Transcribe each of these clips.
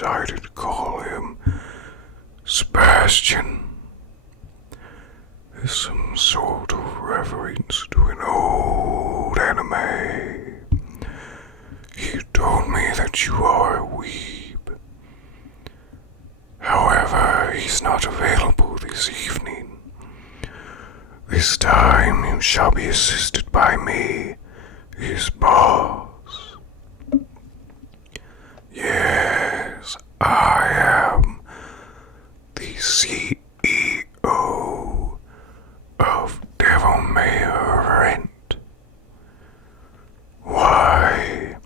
decided to call him Sebastian as some sort of reverence to an old anime. He told me that you are a weeb. However, he's not available this evening. This time you shall be assisted by me, his boss. Yes, I am the CEO of Devil May Rent. Why,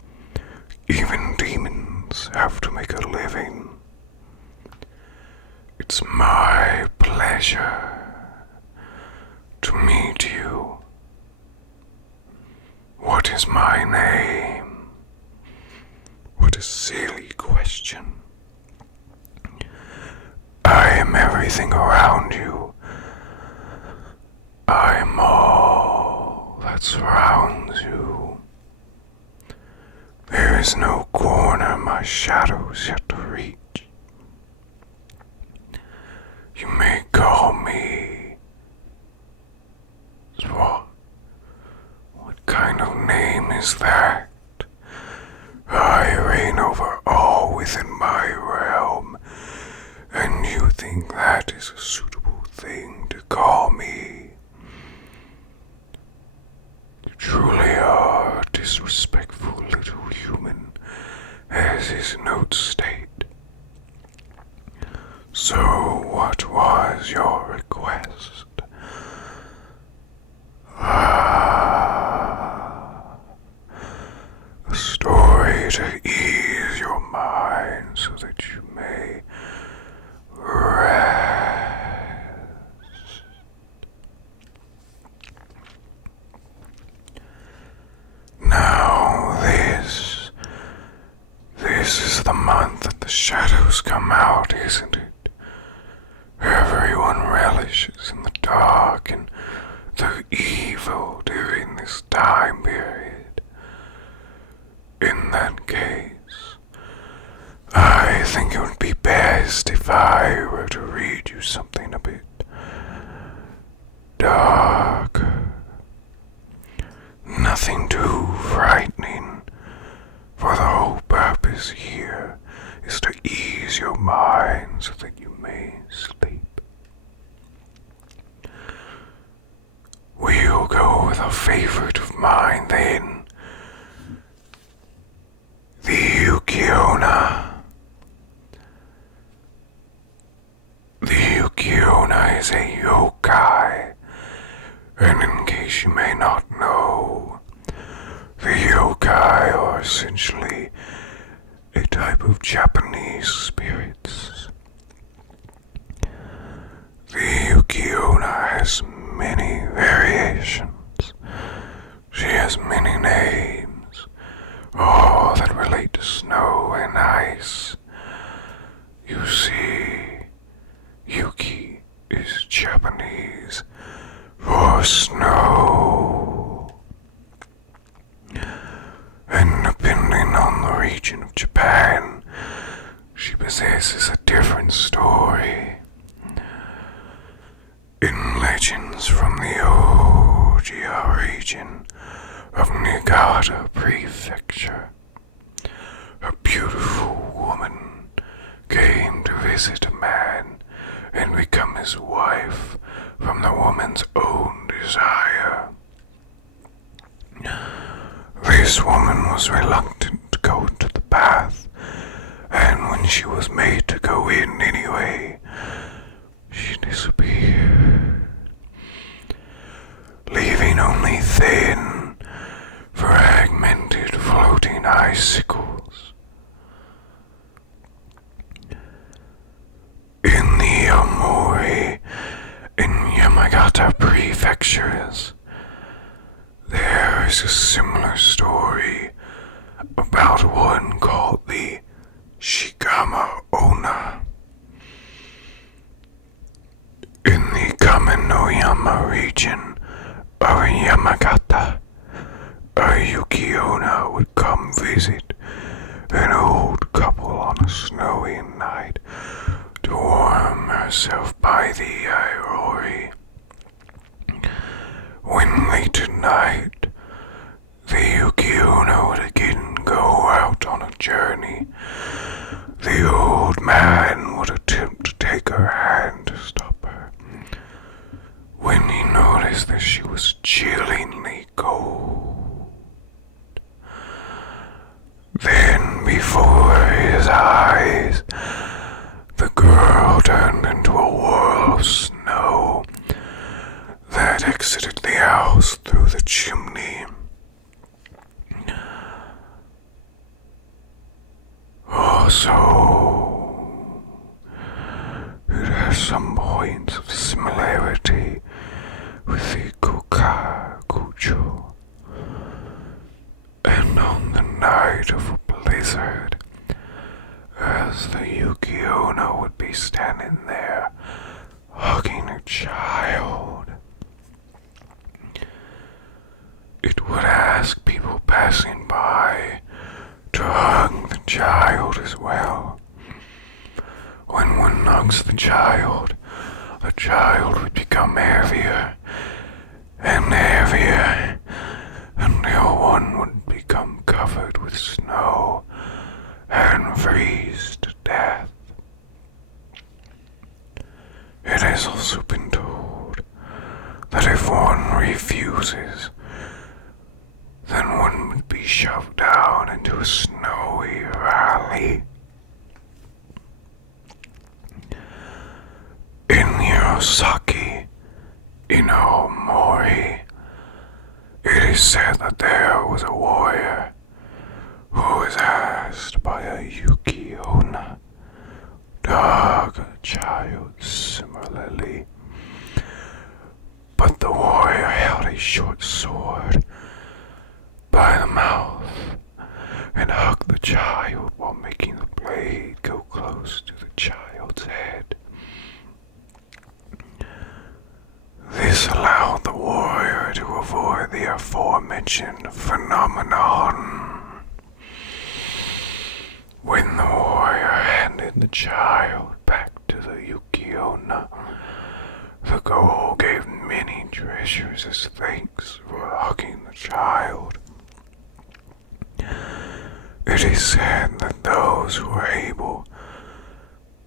even demons have to make a living. It's my pleasure to meet you. What is my name? What a silly question. I am everything around you. I am all that surrounds you. There is no corner my shadow is yet to reach. You may call me What? What kind of name is that? I reign over all within my realm, and you think that is a suitable thing to call me? You truly are a disrespectful little human, as his notes state. So what was your request? A story to ease your mind so that you may rest. Now this is the month that the shadows come out, isn't it? Everyone relishes in the dark and the evil during this time period. In that case, I think it would be best if I were to read you something a bit darker. Nothing too frightening, for the whole purpose here is to ease your mind so that you may sleep. We'll go with a favorite of mine then. The Yuki-onna. The Yuki-onna is a yokai, and in case you may not know, the yokai are essentially a type of Japanese spirits. The Yuki-onna has many variations. She has many names, all that relate to snow and ice. You see, Yuki is Japanese for snow. And depending on the region of Japan, she possesses a different story. In legends from the Ojiya region of Niigata Prefecture, a beautiful woman came to visit a man and become his wife from the woman's own desire. This woman was reluctant to go into the bath, and when she was made to go in anyway, she disappeared, leaving only thin, fragmented floating icicles. In the Omori in Yamagata prefectures, there is a similar story about one called the Shigama-onna. In the Kamenoyama region of Yamagata, a Yuki-onna would come visit an old couple on a snowy turned into a whirl of snow that exited the house through the chimney. Also, it has some points of similarity with the Kukakucho. And on the night of a blizzard, as the Yuki-onna would be standing there hugging her child, it would ask people passing by to hug the child as well. When one hugs the child would become heavier and heavier until one would become covered with snow and freeze to death. It has also been told that if one refuses, then one would be shoved down into a snowy valley. In Hirosaki, Inomori, it is said that there was a warrior who was asked by a Yuki-onna to hug a child similarly, but the warrior held a short sword by the mouth and hugged the child while making the blade go close to the child's head. This allowed the warrior to avoid the aforementioned phenomenon. When the warrior handed the child back to the Yuki-onna, the girl gave many treasures as thanks for hugging the child. It is said that those who are able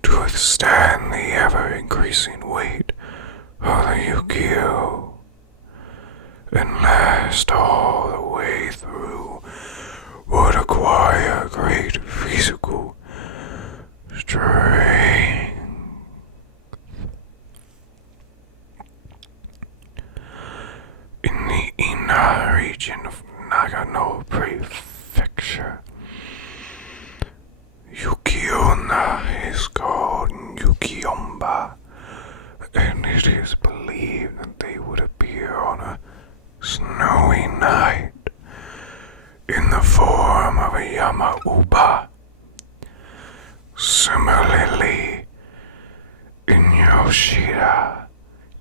to withstand the ever-increasing weight of the Yuki-onna and last all the way through would acquire great physical strength. In the Ina region of Nagano Prefecture, Yuki-onna is called Yuki-onna, and it is believed that they would appear on a snowy night in the form of a Yama-uba. Similarly, in Yoshida,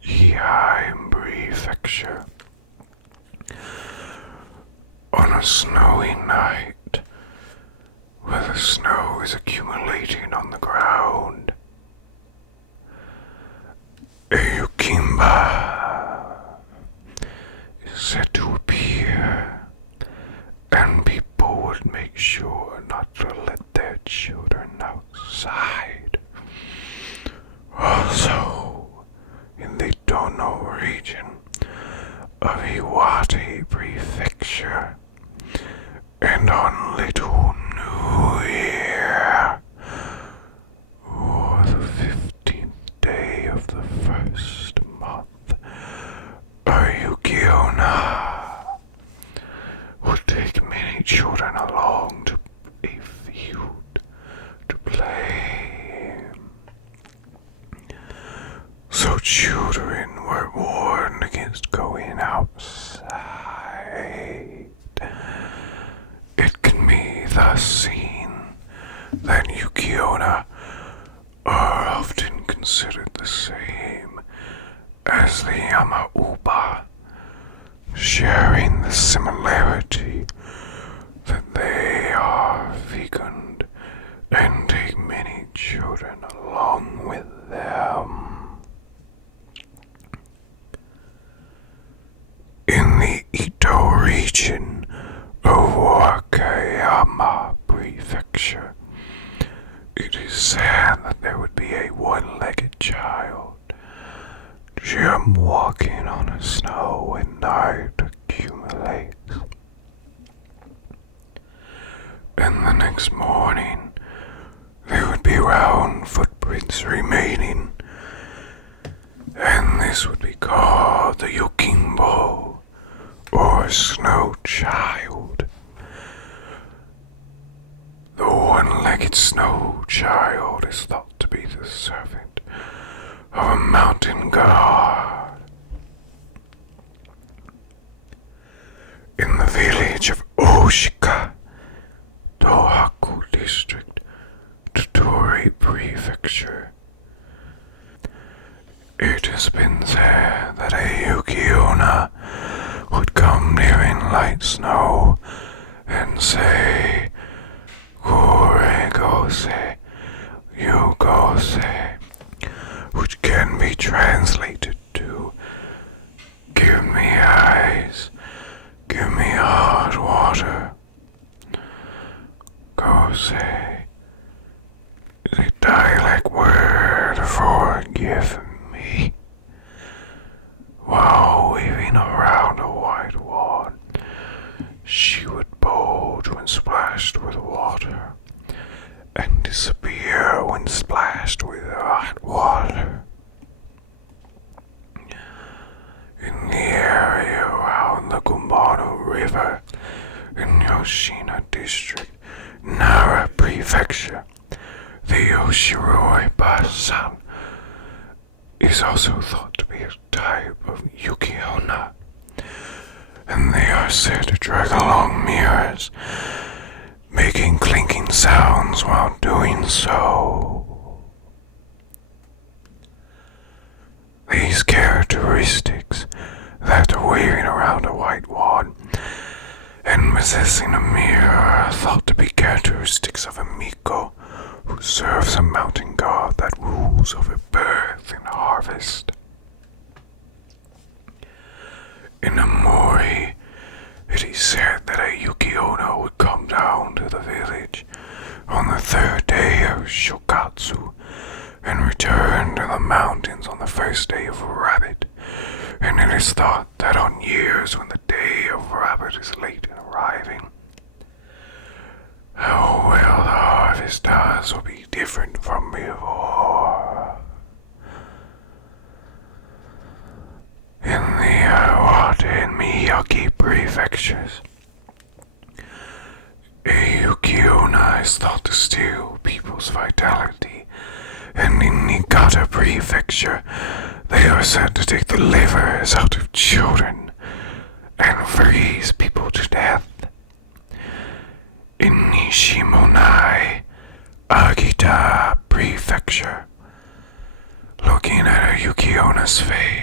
Ihai Prefecture, on a snowy night where the snow is accumulating on the ground, a Yukimba is said to appear, and people would make sure not to let their children outside. Also, in the Dono region of Iwate Prefecture, and on Little New Year, or the 15th day of the first month, a Yuki-onna would take many children along to a field to play. So children were warned against going outside. It can be thus seen that Yuki-onna are often considered the same as the Yama-uba, sharing the similarity that they are fecund and take many children along with them. In the Ito region of Wakayama Prefecture, it is said that there would be a one-legged child walking on the snow when night accumulates. And the next morning, there would be round footprints mountains remaining, and this would be called the Yokimbo, or Snow Child. The one-legged snow child is thought to be the servant of a mountain god. In the village of Oshika, Tohaku District, Tottori Prefecture, it has been said that a Yuki-onna would come during light snow and say, "Kore gose, you gose," which can be translated to, "Give me eyes, give me hot water." Gose is a dialect word for "give me." While weaving around a white wand, she would bulge when splashed with water, and disappear when splashed with hot water. In the area around the Kumbano River in Yoshino District, Nara Prefecture, the Yoshiroi Basan is also thought to be a type of Yuki-onna, and they are said to drag along mirrors, making clinking sounds while doing so. These characteristics, that of waving around a white wand and possessing a mirror, are thought to be characteristics of a Miko, who serves a mountain god that rules over birth and harvest. In a Mori, it is said that a Yuki-onna would come down to the village on the third day of Shokatsu and return to the mountains on the first day of Rabbit, and it is thought that on years when the day of Rabbit is late in arriving, how well the harvest does will be different from before. In the Iwate and Miyagi prefectures, a Yuki-onna is thought to steal people's vitality, and in Niigata prefecture, they are said to take the livers out of children and freeze people to death. In Nishimonai, Agita prefecture, looking at a Yuki-onna's face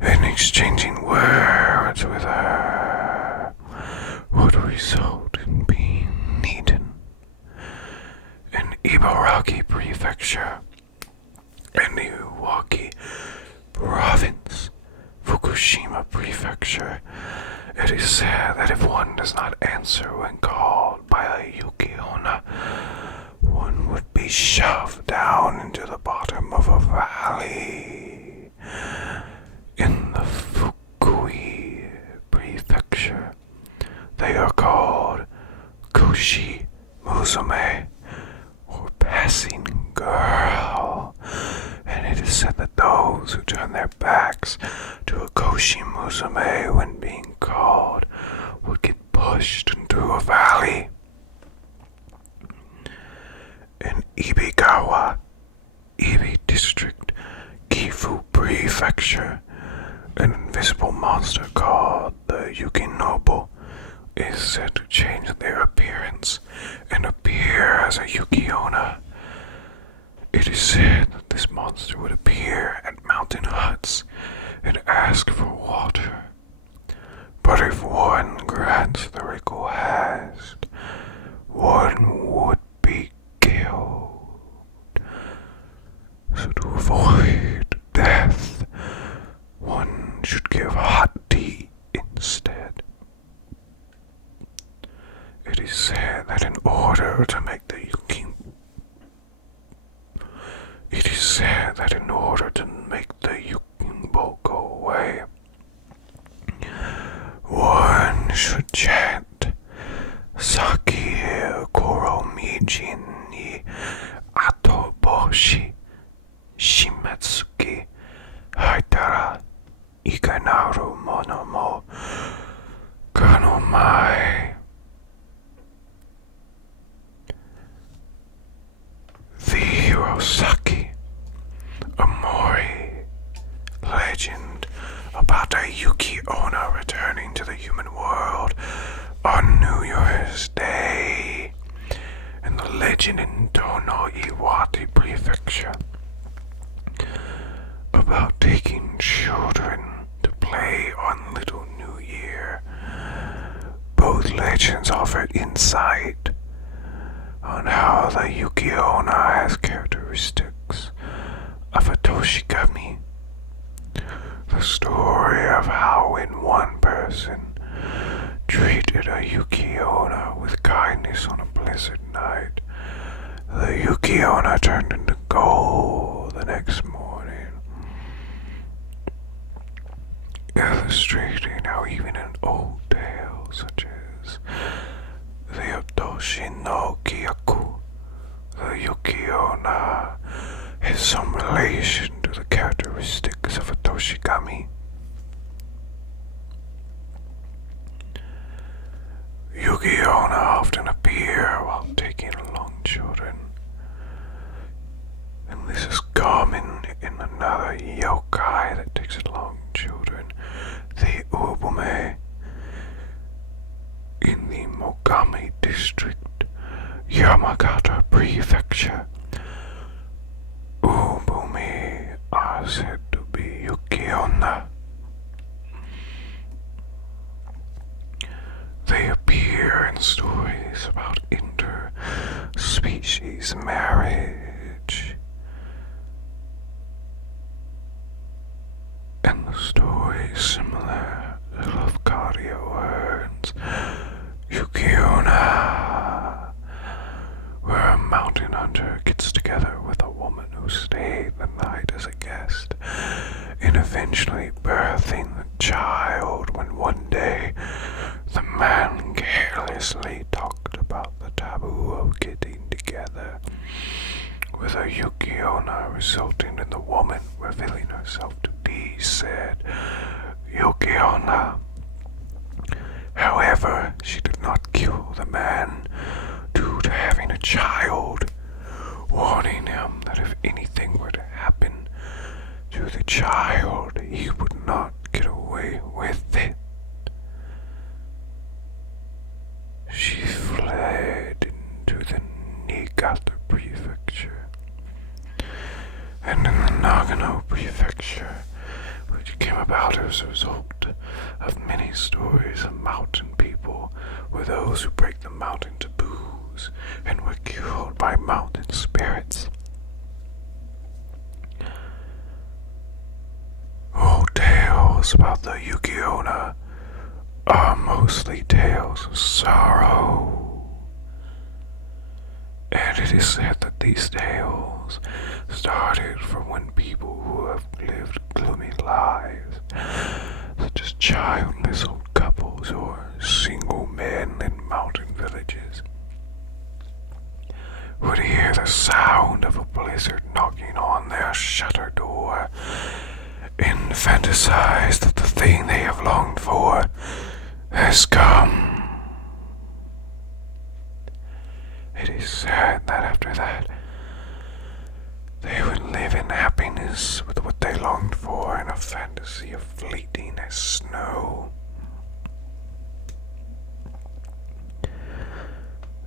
and exchanging words with her would result in being eaten. In Ibaraki prefecture and Iwaki province, Fukushima prefecture, it is said that if one does not answer when called by a Yuki-onna, one would be shoved down into the bottom of a valley. In the Fukui prefecture, they are called Koshi Musume, or passing girl, and it is said that those who turn their backs to a Koshi Musume when being called would get pushed into a valley. In Ibigawa, Ibi District, Gifu Prefecture, an invisible monster called the Yukinobo is said to change their appearance and appear as a Yuki-onna. It is said that this monster would appear at mountain huts and ask for water, but if one grants the request, one would be killed. So to avoid death, one should give hot tea instead. It is said that in order to make the Yukimbo go away, one should chant Saki Koro Mijin ni legend in Tono Iwate Prefecture about taking children to play on Little New Year. Both legends offer insight on how the Yuki-onna has characteristics of a Toshigami. The story of how when one person treated a Yuki-onna with kindness on a blizzard night, the Yuki-onna turned into gold the next morning, illustrating how even in old tales such as the Otoshi no Kyaku, the Yuki-onna has some relation to the characteristics of a Toshigami. Yuki-onna often appear while taking along children, and this is common in another yokai that takes along children, the Ubume, in the Mogami district, Yamagata Prefecture. Ubumi are said to be Yuki-onna. They appear in stories about inter-species marriage, and the story is similar to Lafcadio Hearn's Yuki-onna, where a mountain hunter gets together with a woman who stayed the night as a guest, and eventually birthing the child when one day the man carelessly talked about the taboo of getting together, with a Yuki-onna resulting in the woman revealing herself to be said Yuki-onna. However, she did not kill the man due to having a child, warning him that if anything were to happen to the child, he would not get away with it. She fled into the Niigata Prefecture, and in the Nagano Prefecture, which came about as a result of many stories of mountain people, were those who break the mountain taboos and were killed by mountain spirits. Old tales about the Yuki-onna are mostly tales of sorrow, and it is said that these tales started from when people who have lived gloomy lives, such as childless old couples or single men in mountain villages, would hear the sound of a blizzard knocking on their shutter door and fantasize that the thing they have longed for has come. It is said that after that, they would live in happiness with what they longed for in a fantasy of fleeting as snow.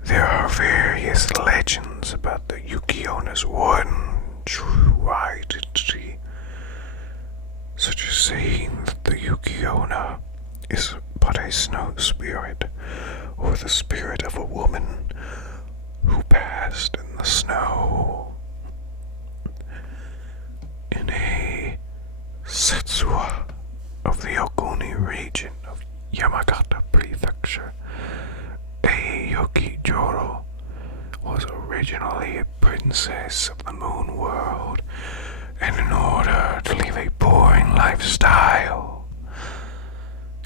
There are various legends about the Yuki-onna's one true identity, such as saying that the Yuki-onna is but a snow spirit, or the spirit of a woman who passed in the snow. In a Setsuwa of the Ogoni region of Yamagata Prefecture, a Yuki-joro was originally a princess of the moon world, and in order to live a boring lifestyle,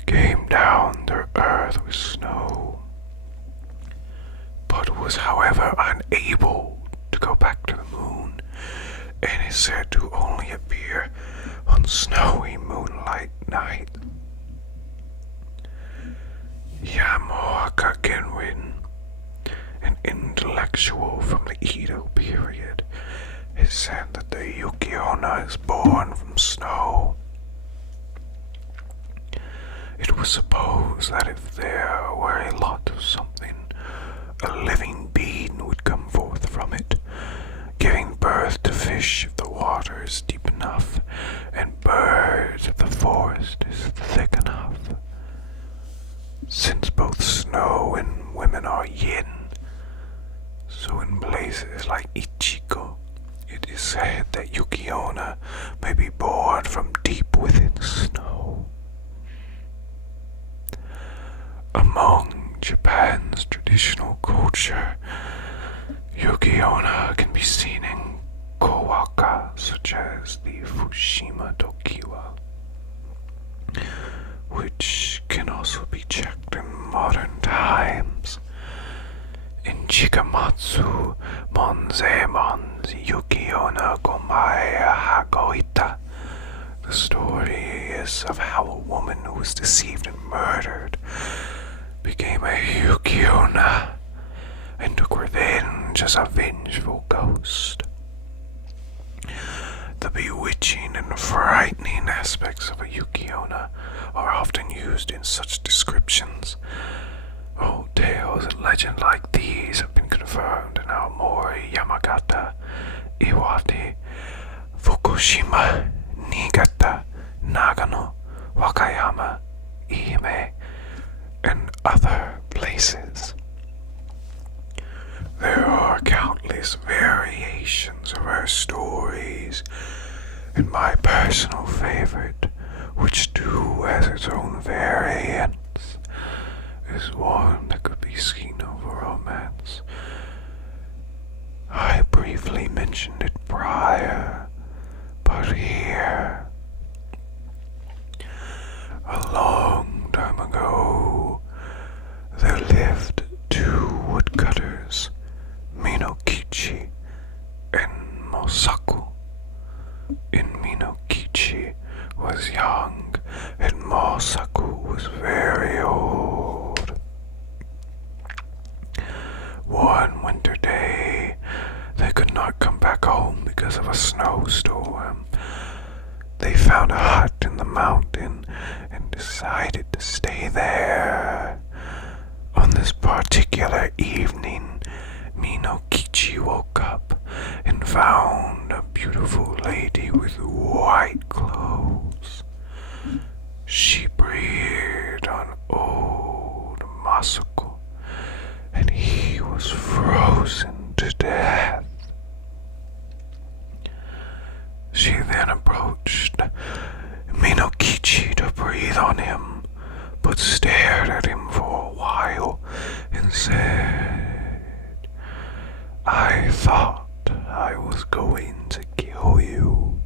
came down to earth with snow, but was however unable to go back to the moon, and is said to only appear on snowy moonlight night. Yamaoka Genrin, an intellectual from the Edo period, has said that the Yuki-onna is born from snow. It was supposed that if there were a lot of something, a living being would come forth So in places like Ichigo, it is said that Yuki-onna may be born from deep within snow. Among Japan's traditional culture, Yuki-onna can be seen in kowaka such as the Fushima Tokiwa, which can also be checked in modern times. In Chikamatsu Monzemon's Yuki-onna Gomaya Hagoita, the story is of how a woman who was deceived and murdered became a Yuki-onna and took revenge as a vengeful ghost. The bewitching and frightening aspects of a Yuki-onna are often used in such descriptions. Old tales and legends like these have been confirmed in Aomori, Yamagata, Iwate, Fukushima, Niigata, Nagano, Wakayama, Ehime, and other places. There are countless variations of her stories, and my personal favorite, which too has its own variants, is one that could be seen over romance. I briefly mentioned it prior, but here, a long time ago, there lived two woodcutters, Minokichi and Mosaku. And Minokichi was young, and Mosaku was very old. One winter day, they could not come back home because of a snowstorm. They found a hut in the mountain and decided to stay there. On this particular evening, Minokichi woke up and found a beautiful lady with white clothes. She breathed on old Masuko, and he was frozen to death. She then approached Minokichi to breathe on him, but stared at him for a while and said, "I thought I was going to kill you,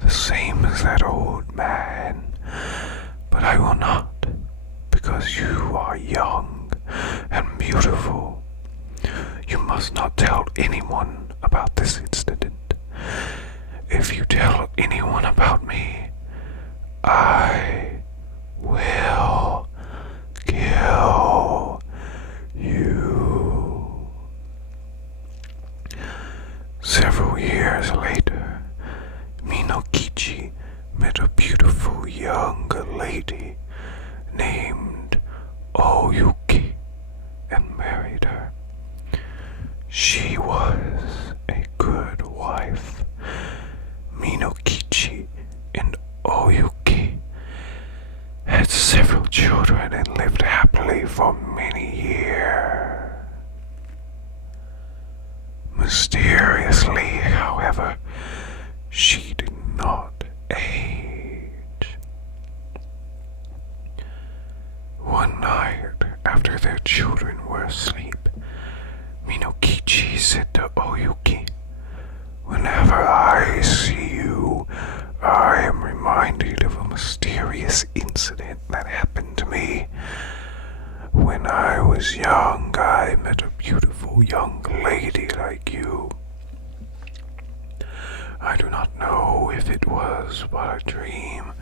the same as that old man, but I will not, because you are young and beautiful. You must not tell anyone about this incident. If you tell anyone about me, I will kill you." Several years later, Minokichi met a beautiful young lady named Oyuki and married her. She was a good wife. Minokichi and Oyuki had several children and lived happily for many years. Mysteriously, however, she did not age. One night, after their children were asleep, Minokichi said to Oyuki, "Whenever I see you, I am reminded of a mysterious incident that happened to me. When I was young, I met a beautiful young lady like you. I do not know if it was but a dream,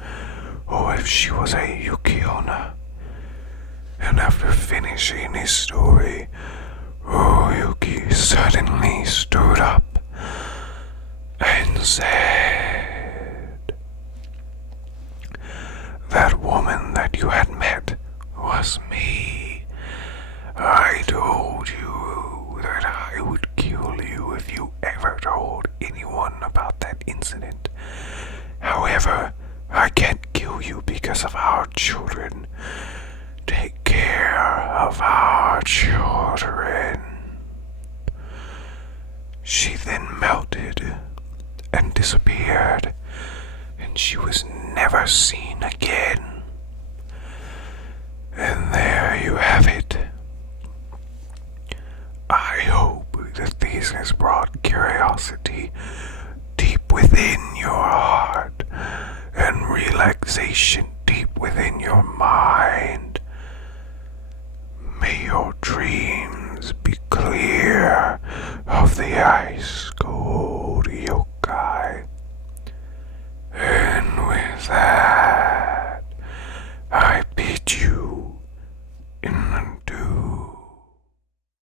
or if she was a Yuki-onna." And after finishing his story, Oyuki suddenly stood up and said, "That woman that you had met was me. I told you that I would kill you if you ever told anyone about that incident. However, I can't kill you because of our children. Take care of our children." She then melted and disappeared, and she was never seen again. And there you have it. I hope that this has brought curiosity deep within your heart and relaxation deep within your mind. May your dreams be clear of the ice cold